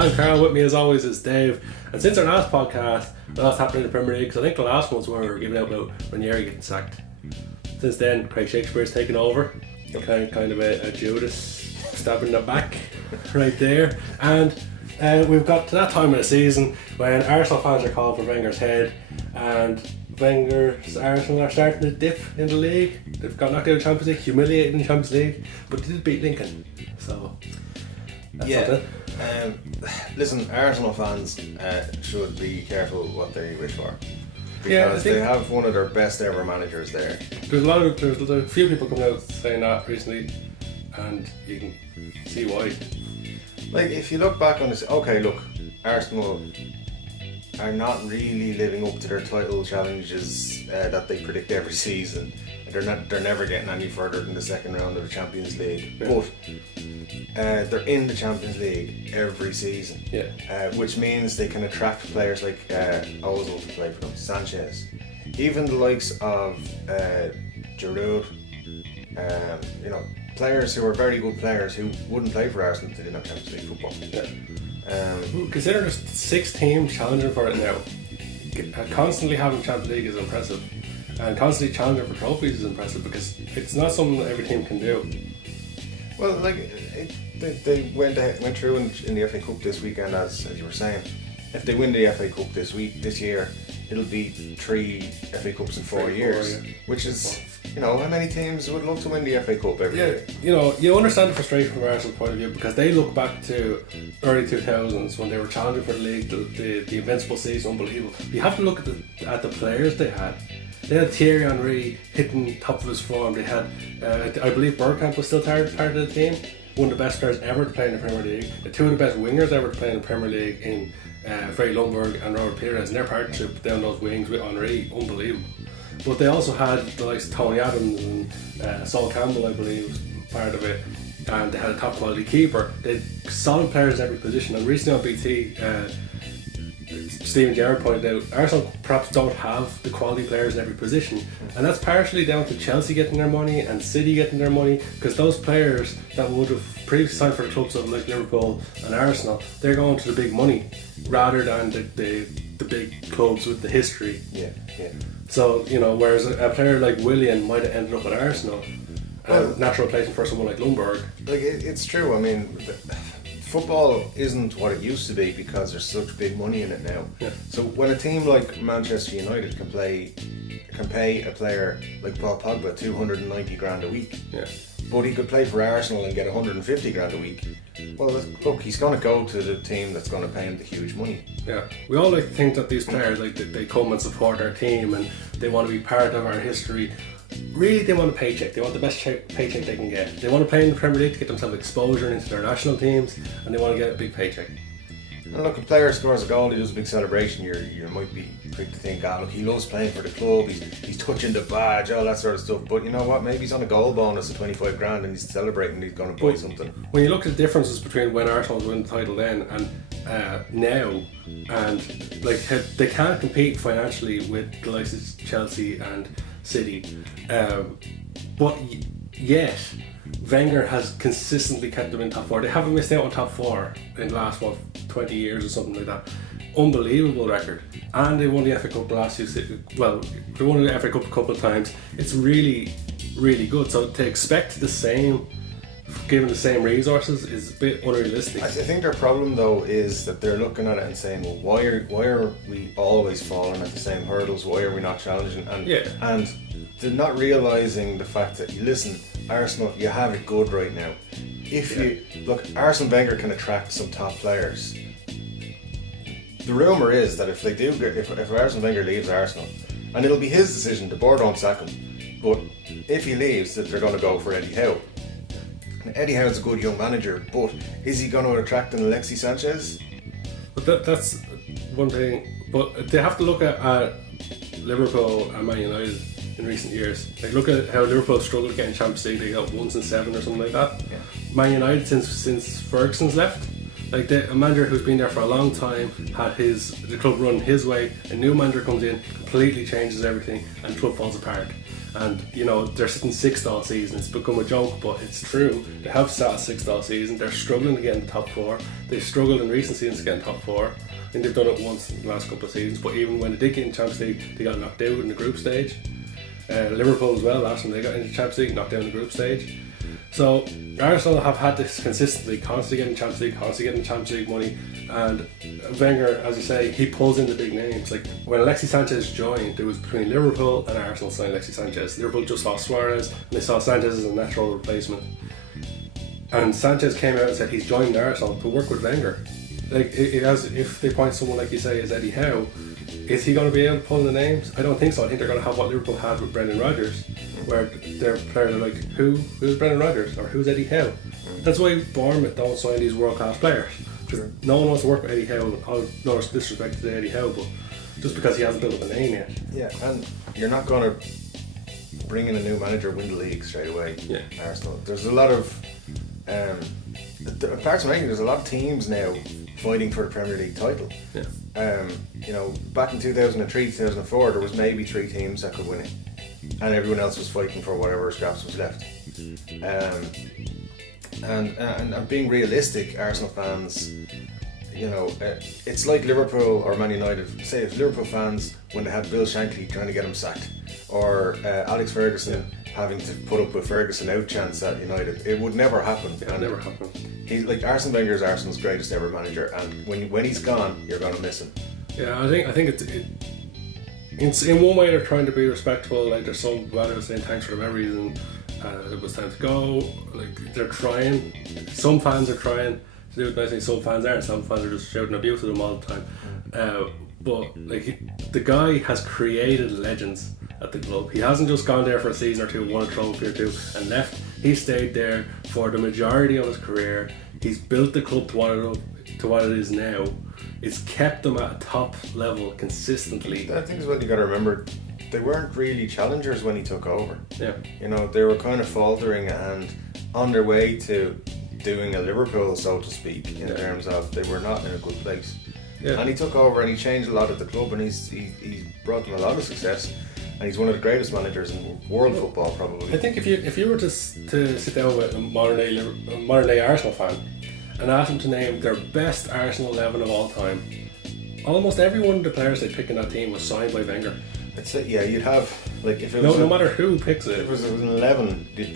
I'm Carl. With me as always is Dave. And since our last podcast, a lot's happened in the Premier League, because I think the last one's where we were giving out about Ranieri getting sacked. Since then, Craig Shakespeare's taken over. Kind of a Judas stabbing in the back right there. And we've got to that time of the season when Arsenal fans are calling for Wenger's head, and Wenger's Arsenal are starting to dip in the league. They've got knocked out of the Champions League, humiliated in the Champions League, but they did beat Lincoln. So that's something. Listen, Arsenal fans should be careful what they wish for, Yeah, because they have one of their best ever managers there. There's a few people coming out saying that recently, and you can see why. Like, if you look back on this, okay, look, Arsenal are not really living up to their title challenges that they predict every season. They're never getting any further than the second round of the Champions League. Yeah. But they're in the Champions League every season. Yeah. Which means they can attract players like Ozil to play for them, Sanchez, even the likes of Giroud. Players who are very good players who wouldn't play for Arsenal if they didn't have Champions League football. Yeah. Consider there's 6 teams challenging for it now. Constantly having Champions League is impressive, and constantly challenging for trophies is impressive, because it's not something that every team can do. Well, like they went through in the FA Cup this weekend, as you were saying. If they win the FA Cup this year, it'll be 3 FA Cups in 4 years, yeah. Which is, how many teams would love to win the FA Cup every year? You understand the frustration from Arsenal's point of view, because they look back to early 2000s when they were challenging for the league, the invincible season, unbelievable. You have to look at the players they had. They had Thierry Henry hitting top of his form. They had, I believe Bergkamp was still part of the team. One of the best players ever to play in the Premier League. 2 of the best wingers ever to play in the Premier League in Freddie Ljungberg and Robert Pires, and their partnership down those wings with Henry, unbelievable. But they also had the likes of Tony Adams and Sol Campbell, I believe, was part of it. And they had a top quality keeper. They had solid players in every position. And recently on BT, Stephen Gerrard pointed out Arsenal perhaps don't have the quality players in every position, and that's partially down to Chelsea getting their money and City getting their money, because those players that would have previously signed for the clubs of like Liverpool and Arsenal, they're going to the big money rather than the big clubs with the history. Yeah. So whereas a player like Willian might have ended up at Arsenal, natural replacement for someone like Ljungberg. Like, it's true. I mean, football isn't what it used to be because there's such big money in it now. Yeah. So when a team like Manchester United can pay a player like Paul Pogba 290 grand a week, Yeah. but he could play for Arsenal and get 150 grand a week, well, look, he's going to go to the team that's going to pay him the huge money. Yeah, we all like to think that these players, like, they come and support our team and they want to be part of our history. Really, they want a paycheck. They want the best paycheck they can get. They want to play in the Premier League to get themselves exposure into their national teams, and they want to get a big paycheck. And look, a player scores a goal, he does a big celebration, you might be quick to think, look, he loves playing for the club, he's touching the badge, all that sort of stuff. But you know what, maybe he's on a goal bonus of 25 grand and he's celebrating, he's going to buy something. When you look at the differences between when Arsenal won the title then and now, and like they can't compete financially with the likes of Chelsea and City, but yet Wenger has consistently kept them in top 4. They haven't missed out on top 4 in the last 20 years or something like that. Unbelievable record. And they won the FA Cup last year. Well, they won the FA Cup a couple of times. It's really, really good. So to expect the same, given the same resources, is a bit unrealistic. I think their problem though is that they're looking at it and saying, well, why are we always falling at the same hurdles? Why are we not challenging? And they're not realising the fact that, listen, Arsenal, you have it good right now. Arsene Wenger can attract some top players. The rumour is that if Arsene Wenger leaves Arsenal, and it'll be his decision, the board won't sack him, but if he leaves, that they're going to go for Eddie Howe. And Eddie Howe's a good young manager, but is he going to attract an Alexis Sanchez? But that's one thing. But they have to look at Liverpool and Man United in recent years. Like, look at how Liverpool struggled getting Champions League. They got once in 7 or something like that. Yeah. Man United since Ferguson's left, like a manager who's been there for a long time, had the club run his way. A new manager comes in, completely changes everything, and the club falls apart. and you know they're sitting sixth all season. It's become a joke, but it's true. They have sat sixth all season. They're struggling to get in the top four. They've struggled in recent seasons to get in the top four. I think they've done it once in the last couple of seasons, but even when they did get in Champions League, they got knocked out in the group stage. Liverpool as well, last time they got into Champions League, knocked out in the group stage. So Arsenal have had this consistently, constantly getting Champions League, constantly getting Champions League money, and Wenger, as you say, he pulls in the big names. Like when Alexis Sanchez joined, it was between Liverpool and Arsenal signed Alexis Sanchez. Liverpool just lost Suarez, and they saw Sanchez as a natural replacement. And Sanchez came out and said he's joined Arsenal to work with Wenger. Like if they point someone like you say as Eddie Howe, is he going to be able to pull in the names? I don't think so. I think they're going to have what Liverpool had with Brendan Rodgers, where their players are like, who's Brendan Rodgers or who's Eddie Howe? That's why Bournemouth don't sign these world class players. Because no one wants to work with Eddie Howe. No disrespect to Eddie Howe, but just because he hasn't built up a name yet. Yeah, and you're not going to bring in a new manager, win the league straight away. Yeah. Arsenal. There's a lot of apart from England, there's a lot of teams now fighting for the Premier League title. Yeah. You know, back in 2003, 2004, there was maybe 3 teams that could win it, and everyone else was fighting for whatever scraps was left. And being realistic, Arsenal fans, you know, it's like Liverpool or Man United. Say if Liverpool fans, when they had Bill Shankly trying to get him sacked, or Alex Ferguson having to put up with Ferguson out chance at United, it would never happen. Yeah, it never happened. He's like Arsene Wenger is Arsenal's greatest ever manager, and when he's gone, you're going to miss him. Yeah, I think it's in one way they're trying to be respectful. Like there's some value saying thanks for the memories and it was time to go. Like they're trying. Some fans are trying to do it nicely. Some fans aren't. Some fans are just shouting abuse at them all the time. But like the guy has created legends at the club. He hasn't just gone there for a season or two, won a trophy or two, and left. He stayed there for the majority of his career. He's built the club to what it is now. It's kept them at a top level consistently. I think is what you got to remember. They weren't really challengers when he took over. Yeah. You know, they were kind of faltering and on their way to doing a Liverpool, so to speak, in terms of they were not in a good place. Yeah. And he took over and he changed a lot at the club, and he's brought them a lot of success. And he's one of the greatest managers in world football, probably. I think if you were to sit down with a modern day Arsenal fan and ask them to name their best Arsenal 11 of all time, almost every one of the players they pick in that team was signed by Wenger. I'd say, yeah, you'd have, like, if it was no matter who picks it. If it was an 11, they'd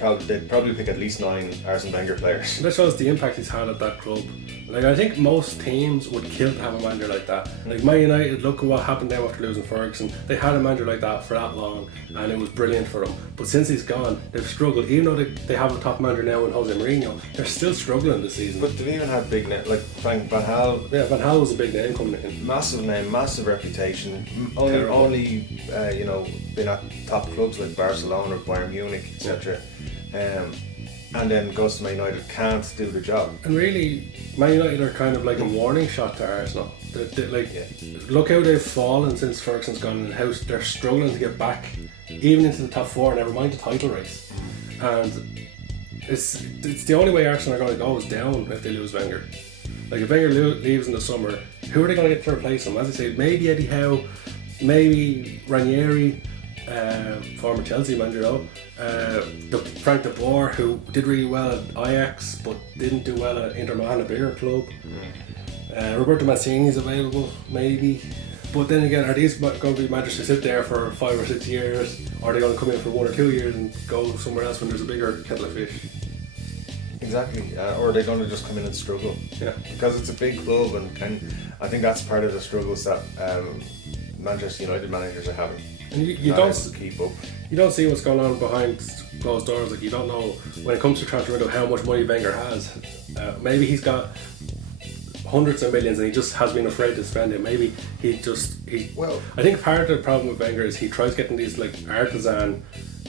probably pick at least 9 Arsene Wenger players. That shows the impact he's had at that club. Like, I think most teams would kill to have a manager like that. Like Man United, look at what happened now after losing Ferguson. They had a manager like that for that long, and it was brilliant for them. But since he's gone, they've struggled. Even though they have a top manager now in Jose Mourinho, they're still struggling this season. But they've even had big names like Van Gaal. Yeah, Van Gaal was a big name coming in. Massive name, massive reputation. Only you know, been at top clubs like Barcelona, Bayern Munich, etc. And then goes to Man United, can't do the job. And really, Man United are kind of like a warning shot to Arsenal. Look how they've fallen since Ferguson's gone in the house. They're struggling to get back, even into the top 4, never mind the title race. And it's the only way Arsenal are going to go is down if they lose Wenger. Like if Wenger leaves in the summer, who are they going to get to replace him? As I say, maybe Eddie Howe, maybe Ranieri, former Chelsea manager though, Frank de Boer, who did really well at Ajax but didn't do well at Inter Milan, a bigger club. Roberto Mancini's available, maybe. But then again, are these going to be managers to sit there for 5 or 6 years, or are they going to come in for 1 or 2 years and go somewhere else when there's a bigger kettle of fish? Exactly, or are they going to just come in and struggle? Yeah, because it's a big club, and I think that's part of the struggles that Manchester United managers are having. And you don't keep up. You don't see what's going on behind closed doors. Like you don't know when it comes to transfer window how much money Wenger has. Maybe he's got hundreds of millions and he just has been afraid to spend it. Maybe I think part of the problem with Wenger is he tries getting these like artisan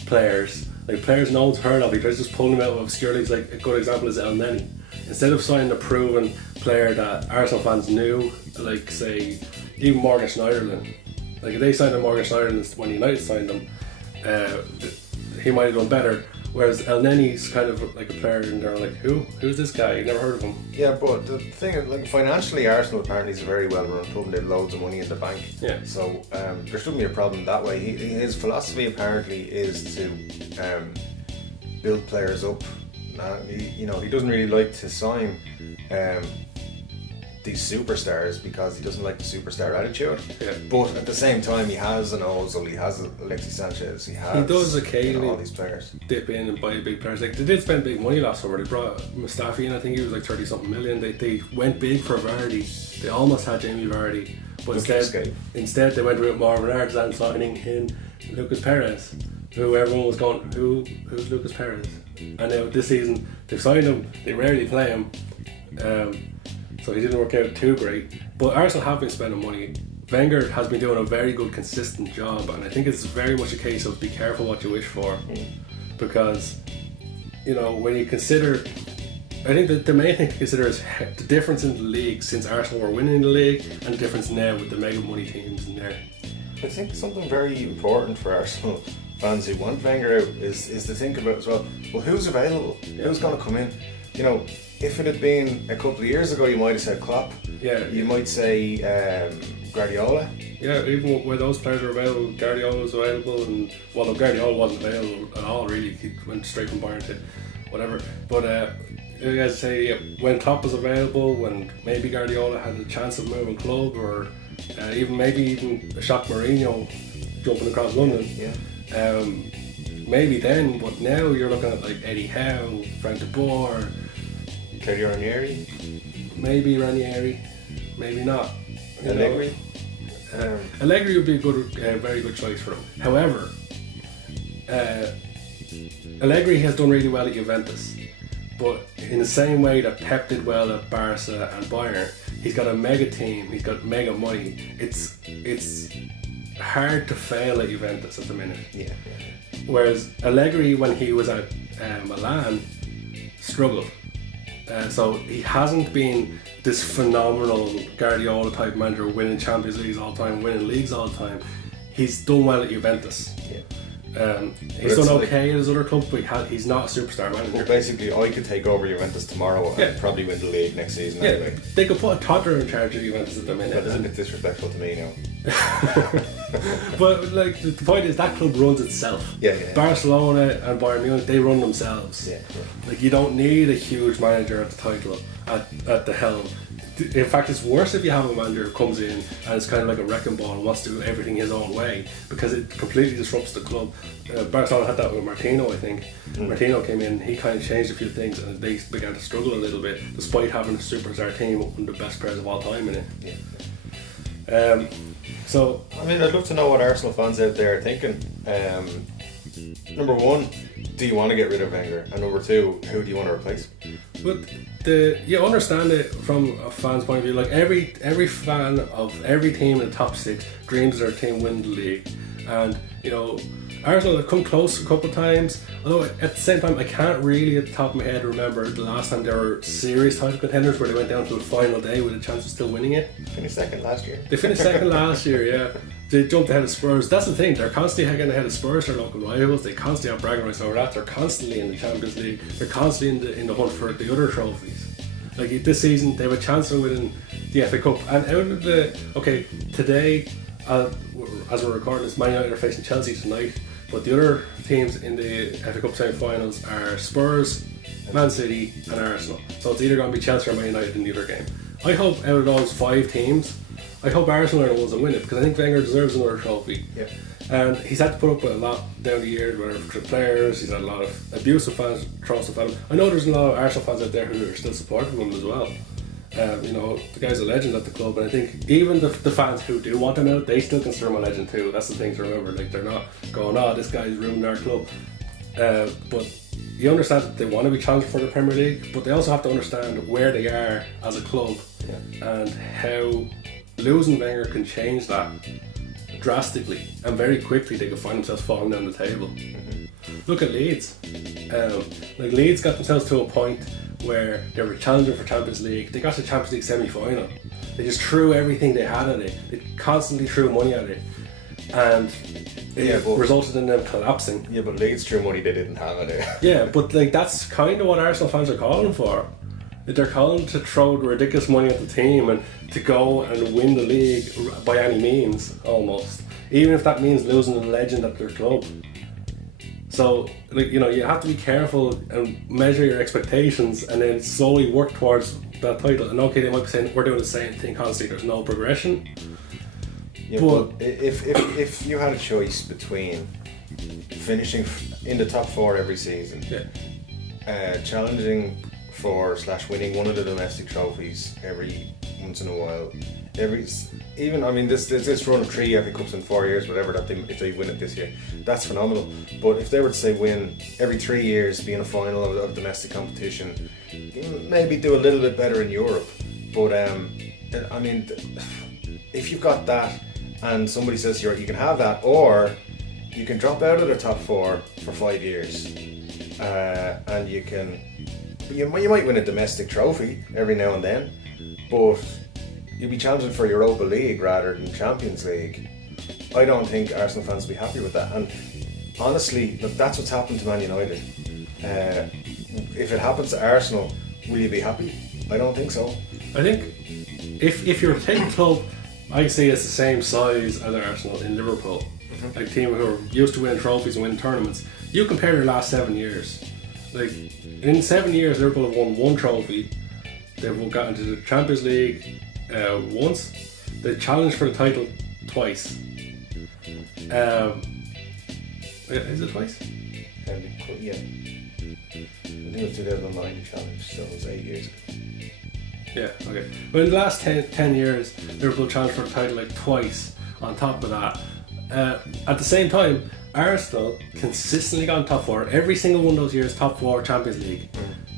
players, like players no one's heard of. He tries to just pulling them out of obscure leagues. Like a good example is El Neni. Instead of signing a proven player that Arsenal fans knew, like say even Morgan Schneiderlin. Like if they signed Morgan Schneiderlin when United signed him, he might have done better. Whereas El Neni's kind of like a player, and they're like, who's this guy? You never heard of him. Yeah, but the thing is, like, financially, Arsenal apparently is a very well-run club, and they have loads of money in the bank. Yeah. So there shouldn't be a problem that way. His philosophy apparently is to build players up. He doesn't really like to sign these superstars because he doesn't like the superstar attitude. Yeah. But at the same time, he has an Ozil, he has Alexis Sanchez, he does occasionally all these players dip in and buy big players. Like, they did spend big money last summer. They brought Mustafi in. I think he was like 30 something million. They went big for Vardy. They almost had Jamie Vardy, but instead they went with Marvin Arts signing in Lucas Perez, who everyone was going, who's Lucas Perez? And now this season they've signed him. They rarely play him. So he didn't work out too great. But Arsenal have been spending money. Wenger has been doing a very good, consistent job, and I think it's very much a case of be careful what you wish for. Because, when you consider, I think that the main thing to consider is the difference in the league since Arsenal were winning the league, and the difference now with the mega money teams in there. I think something very important for Arsenal fans who want Wenger out is to think about as well, who's available? Yeah. Who's going to come in? If it had been a couple of years ago, you might have said Klopp. Yeah. You might say Guardiola. Yeah, even when those players were available, Guardiola was available, and Guardiola wasn't available at all really. He went straight from Bayern to whatever. But as I say, when Klopp was available, when maybe Guardiola had a chance of moving club, or even a shock Mourinho jumping across London. Yeah. Maybe then, but now you're looking at like Eddie Howe, Frank de Boer. Claudio Ranieri? Maybe Ranieri, maybe not. Allegri? Allegri would be a very good choice for him. However, Allegri has done really well at Juventus, but in the same way that Pep did well at Barca and Bayern, he's got a mega team, he's got mega money. It's hard to fail at Juventus at the minute. Yeah. Whereas Allegri, when he was at Milan, struggled. So he hasn't been this phenomenal Guardiola type manager, winning Champions Leagues all the time, winning leagues all the time. He's done well at Juventus. Yeah. He's done okay at his other clubs, but he's not a superstar manager. Well, basically, I could take over Juventus tomorrow and probably win the league next season anyway. They could put a toddler in charge of Juventus at the minute. That isn't disrespectful to me now. But like the point is, that club runs itself. Yeah. Barcelona and Bayern Munich, they run themselves. Yeah. Like, you don't need a huge manager at the title at the helm. In fact, it's worse if you have a manager who comes in and it's kind of like a wrecking ball and wants to do everything his own way, because it completely disrupts the club. Barcelona had that with Martino, I think. Martino came in, he kind of changed a few things, and they began to struggle a little bit, despite having a superstar team, one of the best players of all time in it. Yeah. So, I mean, I'd love to know what Arsenal fans out there are thinking. Number one, do you want to get rid of Wenger? And number two, who do you want to replace? But you understand it from a fan's point of view. Like, every fan of every team in the top six dreams their team win the league, and Arsenal have come close a couple of times, although at the same time I can't really at the top of my head remember the last time they were serious title contenders where they went down to the final day with a chance of still winning it. Finished second last year. They finished second last year, yeah. They jumped ahead of Spurs. That's the thing, they're constantly getting ahead of Spurs, their local rivals. They constantly have bragging rights over that. They're constantly in the Champions League. They're constantly in the hunt for the other trophies. Like, this season they have a chance of winning the FA Cup. And out of today, as we're recording this, Man United are facing Chelsea tonight. But the other teams in the FA Cup semi-finals are Spurs, Man City and Arsenal. So it's either going to be Chelsea or Man United in the other game. I hope out of those 5 teams, I hope Arsenal are the ones that win it, because I think Wenger deserves another trophy. Yeah. And he's had to put up with a lot down the years, whether for the players, he's had a lot of abusive fans throwing stuff at him. I know there's a lot of Arsenal fans out there who are still supporting him as well. The guy's a legend at the club, and I think even the fans who do want him out, they still consider him a legend too. That's the thing to remember. Like, they're not going, this guy's ruining our club. But you understand that they want to be challenged for the Premier League, but they also have to understand where they are as a club, and how losing Wenger can change that drastically, and very quickly they could find themselves falling down the table. Look at Leeds. Leeds got themselves to a point where they were challenging for Champions League. They got to the Champions League semi-final. They just threw everything they had at it. They constantly threw money at it. And it resulted in them collapsing. Yeah, but Leeds threw money they didn't have in it. Yeah, but like that's kind of what Arsenal fans are calling for. They're calling to throw the ridiculous money at the team and to go and win the league by any means, almost. Even if that means losing the legend at their club. So, like, you know, you have to be careful and measure your expectations and then slowly work towards that title. And okay, they might be saying we're doing the same thing constantly, there's no progression. Yeah, but if you had a choice between finishing in the top 4 every season, challenging for / winning one of the domestic trophies every once in a while, this run of 3 FA Cups in 4 years, whatever that if they win it this year, that's phenomenal. But if they were to say win every 3 years, be in a final of domestic competition, maybe do a little bit better in Europe. But I mean, if you've got that and somebody says you can have that, or you can drop out of the top 4 for 5 years, and you might win a domestic trophy every now and then, but you'll be challenging for Europa League rather than Champions League. I don't think Arsenal fans will be happy with that. And honestly, look, that's what's happened to Man United. If it happens to Arsenal, will you be happy? I don't think so. I think if you're a team club, I'd say it's the same size as Arsenal in Liverpool, like a team who are used to winning trophies and winning tournaments. You compare their last 7 years. Like in 7 years, Liverpool have won 1 trophy. They've got into the Champions League once. They challenged for the title twice. Is it twice? Yeah. I think it was 2009 challenge, so it was 8 years ago. Yeah, okay. But in the last 10 years, Liverpool challenged for the title like twice on top of that. At the same time, Arsenal consistently got in top 4. Every single one of those years, top 4 Champions League.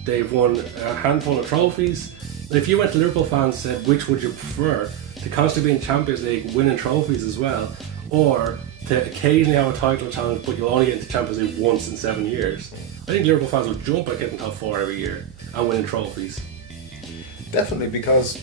They've won a handful of trophies. If you went to Liverpool fans and said, which would you prefer? To constantly be in Champions League, winning trophies as well, or to occasionally have a title challenge, but you'll only get into Champions League once in 7 years. I think Liverpool fans would jump at getting top 4 every year and winning trophies. Definitely, because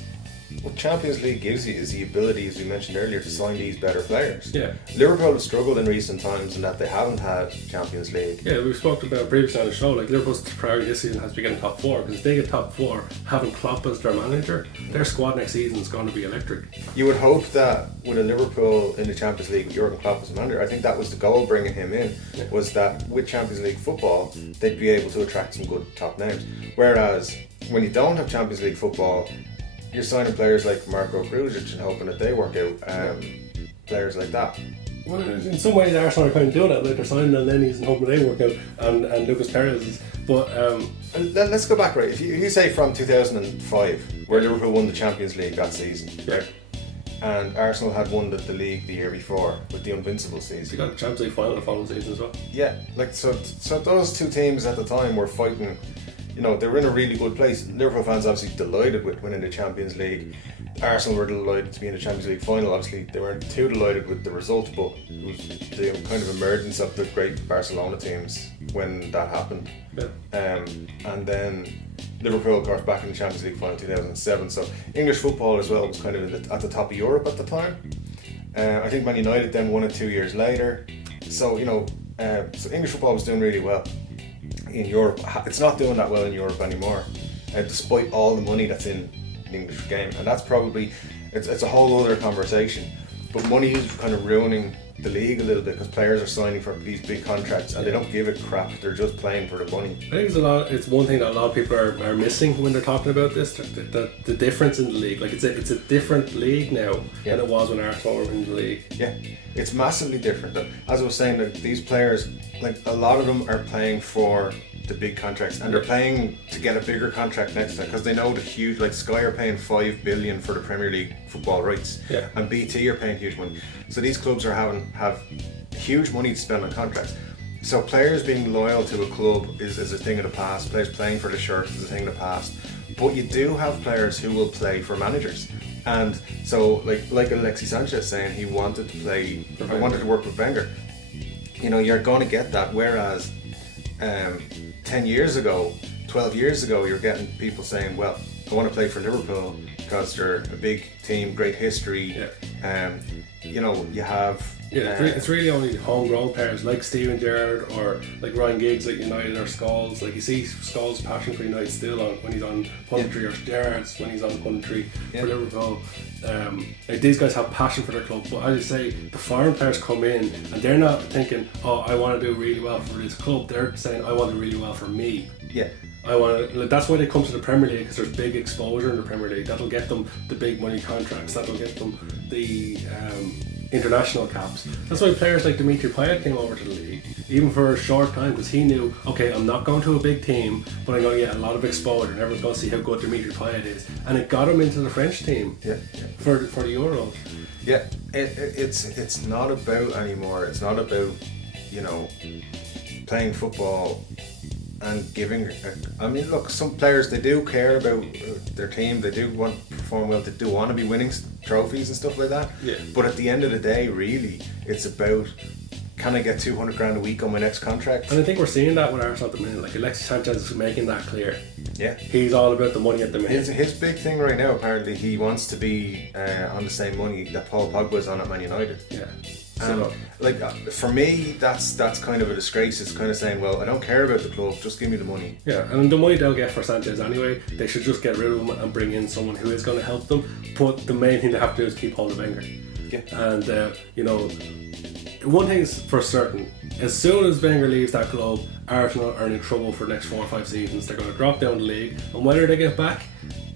what Champions League gives you is the ability, as we mentioned earlier, to sign these better players. Yeah. Liverpool have struggled in recent times in that they haven't had Champions League. Yeah, we've spoken about previously on the show, like Liverpool's priority this season has to be getting top 4, because if they get top 4, having Klopp as their manager, their squad next season is going to be electric. You would hope that with a Liverpool in the Champions League with Jurgen Klopp as manager, I think that was the goal bringing him in, was that with Champions League football, they'd be able to attract some good top names. Whereas when you don't have Champions League football, you're signing players like Marco Krujic and hoping that they work out, players like that. Well, in some ways Arsenal are kind of doing that, like they're signing Lenny's and hoping they work out, and Lucas Perez's. But let's go back, right? If you say from 2005, where Liverpool won the Champions League that season, right? And Arsenal had won the league the year before with the Invincible season. They got the Champions League final the following season as well. Yeah, like so those two teams at the time were fighting. You know, they were in a really good place. Liverpool fans obviously delighted with winning the Champions League. Arsenal were delighted to be in the Champions League final. Obviously, they weren't too delighted with the result, but it was the kind of emergence of the great Barcelona teams when that happened. Yeah. And then Liverpool, of course, back in the Champions League final in 2007. So English football as well was kind of at the top of Europe at the time. I think Man United then won it 2 years later. So, you know, so English football was doing really well in Europe. It's not doing that well in Europe anymore, despite all the money that's in the English game, and that's probably it's a whole other conversation. But money is kind of ruining the league a little bit because players are signing for these big contracts and they don't give a crap. They're just playing for the money. I think it's one thing that a lot of people are missing when they're talking about this. The difference in the league, like it's a different league now than it was when Arsenal were in the league. Yeah, it's massively different. As I was saying, that these players, like a lot of them are playing for the big contracts, and they're playing to get a bigger contract next time because they know the huge, like Sky are paying $5 billion for the Premier League football rights, and BT are paying huge money. So these clubs are have huge money to spend on contracts. So players being loyal to a club is a thing of the past. Players playing for the shirt is a thing of the past. But you do have players who will play for managers. And so like Alexis Sanchez saying he wanted to play, I wanted to work with Wenger. You know, you're going to get that. Whereas 10 years ago, 12 years ago, you're getting people saying, well, I want to play for Liverpool because they're a big team, great history. You know, you have Yeah, it's really only homegrown players like Steven Gerrard or like Ryan Giggs at United or Scholes. Like you see Scholes' passion for United still on when he's on punditry, or Gerrard's when he's on punditry for Liverpool. Like these guys have passion for their club, but as you say, the foreign players come in and they're not thinking, oh, I want to do really well for this club. They're saying, I want to do really well for me. Yeah. I want to. That's why they come to the Premier League, because there's big exposure in the Premier League. That'll get them the big money contracts. That'll get them the international caps. That's why players like Dimitri Payet came over to the league, even for a short time, because he knew, okay, I'm not going to a big team, but I'm going to get a lot of exposure, and everyone's going to see how good Dimitri Payet is, and it got him into the French team for the Euros. Yeah, it's not about anymore. It's not about, you know, playing football and giving. I mean, look, some players, they do care about their team. They do want to perform well. They do want to be winning trophies and stuff like that. Yeah. But at the end of the day, really, it's about, can I get 200 grand a week on my next contract? And I think we're seeing that with Arsenal at the minute. Like Alexis Sanchez is making that clear. Yeah. He's all about the money at the minute. His big thing right now, apparently, he wants to be on the same money that Paul Pogba's on at Man United. Yeah. And for me, that's kind of a disgrace. It's kind of saying, well, I don't care about the club, just give me the money. Yeah, and the money they'll get for Sanchez anyway, they should just get rid of him and bring in someone who is going to help them. But the main thing they have to do is keep hold of Wenger. Yeah. And you know, one thing is for certain: as soon as Wenger leaves that club, Arsenal are in trouble for the next 4 or 5 seasons. They're going to drop down the league, and whether they get back,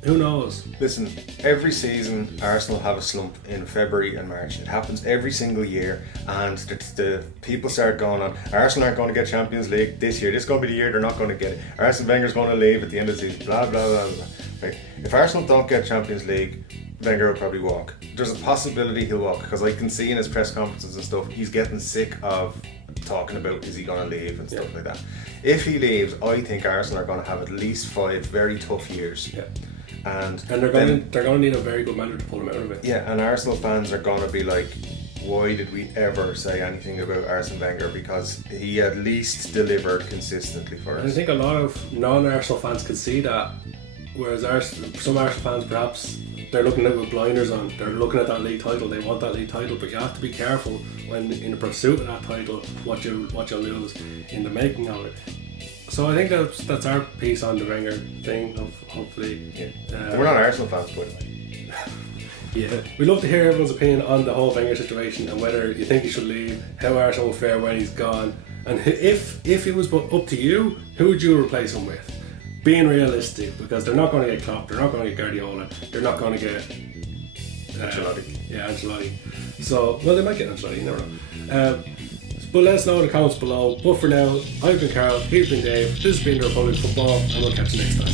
who knows? Listen, every season Arsenal have a slump in February and March. It happens every single year, and the people start going on, Arsenal aren't going to get Champions League this year. This is going to be the year they're not going to get it. Arsene Wenger's going to leave at the end of the season. Blah blah blah blah. Right. If Arsenal don't get Champions League, Wenger will probably walk. There's a possibility he'll walk, because I can see in his press conferences and stuff, he's getting sick of talking about, is he going to leave and stuff like that. If he leaves, I think Arsenal are going to have at least 5 very tough years. Yeah. And they're going to need a very good manager to pull them out of it. Yeah, and Arsenal fans are going to be like, why did we ever say anything about Arsene Wenger? Because he at least delivered consistently for us. And I think a lot of non-Arsenal fans could see that, whereas some Arsenal fans, perhaps they're looking at it with blinders on. They're looking at that league title. They want that league title, but you have to be careful when in the pursuit of that title what you'll lose in the making of it. So I think that's our piece on the Wenger thing. Hopefully, we're not Arsenal fans, by the way. Yeah, we'd love to hear everyone's opinion on the whole Wenger situation and whether you think he should leave, how Arsenal will fare when he's gone, and if it was up to you, who would you replace him with? Being realistic, because they're not going to get Klopp, they're not going to get Guardiola, they're not going to get Ancelotti. Yeah, Ancelotti. So, well, they might get Ancelotti, you never know. But let us know in the comments below. But for now, I've been Carl, he's been Dave, this has been the Republic Football, and we'll catch you next time.